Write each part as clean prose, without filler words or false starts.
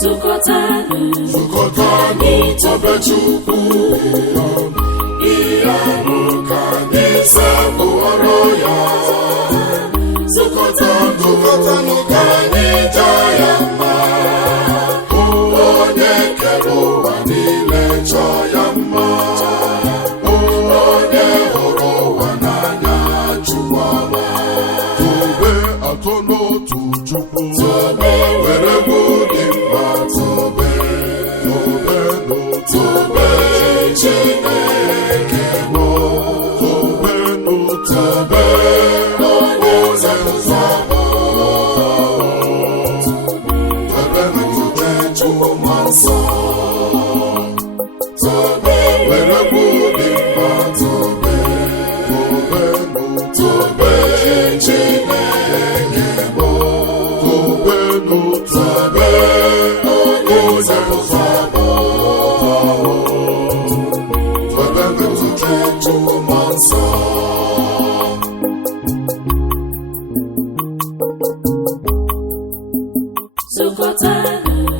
Zukọtanụ tobe Chukwu, ihe ahụ ka anyị sekpụrụ ya. Zukọtanụ ka anyị jaa ya mma, onye kere ụwa niile chọọ ya mma, onye hụrụ ụwa n'anya Chukwu ọma. Tobe atọ n'otu Chukwu, were bụ dị mma. Tobe Chineke bụ, tobe onye nzọpụta bụ, tobe Chukwu nsọ, tobe were bụ dị mma. Tobe Chineke bụ, tobe onye nzọpụta bụ, Chukwu nsọ.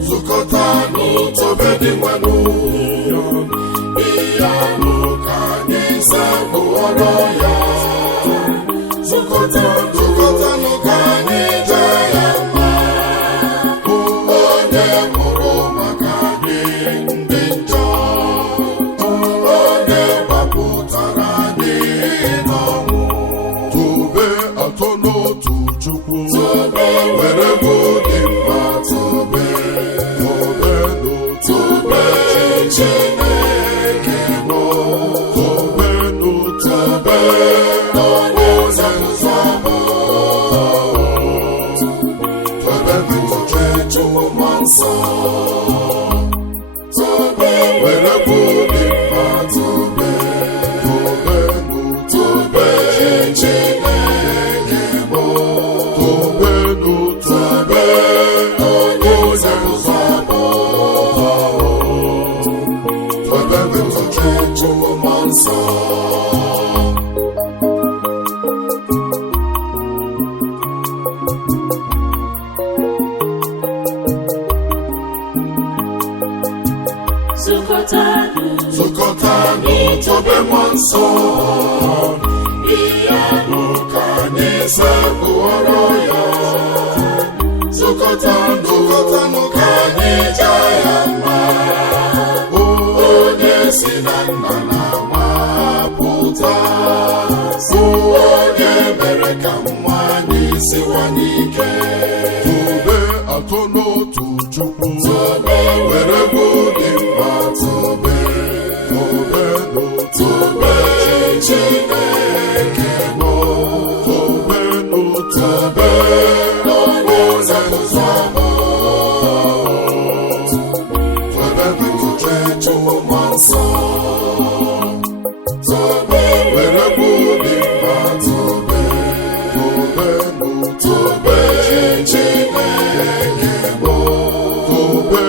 Zukọtanụ tobe dị nwanụ, ihe ahụ ka anyị sekpụrụ ya. Zukọtanụ ka anyị jaa ya mma, onye mụrụ maka anyị ndị njọ, onye gbapụtara anyị n'ọnwụ. Tobe atọ n'otu Chukwu, were bụ dị mma. Tobe Chineke bụ, tobe onye nzọpụta bụ, tobe Chukwu nsọ, tobe were bụ dị mma. Tobe Chineke bụ, tobe onye nzọpụta bụ, tobe Chukwu nsọ. Zukọtanụ tobe mmụọ nsọ, ihe ahụ ka anyị sekpụrụ ya. Zukọtanụ ka anyị jaa ya mma, onye si na nna na-ama pụta, onye mere ka nwa anyị siwanye ike. Tobe atọ n'otu Chukwu, were bụ dị mma. Tobe Chineke bụ, tobe onye nzọpụta bụ, tobe Chukwu nsọ, tobe were bụ dị mma. Tobe Chineke bụ, tobe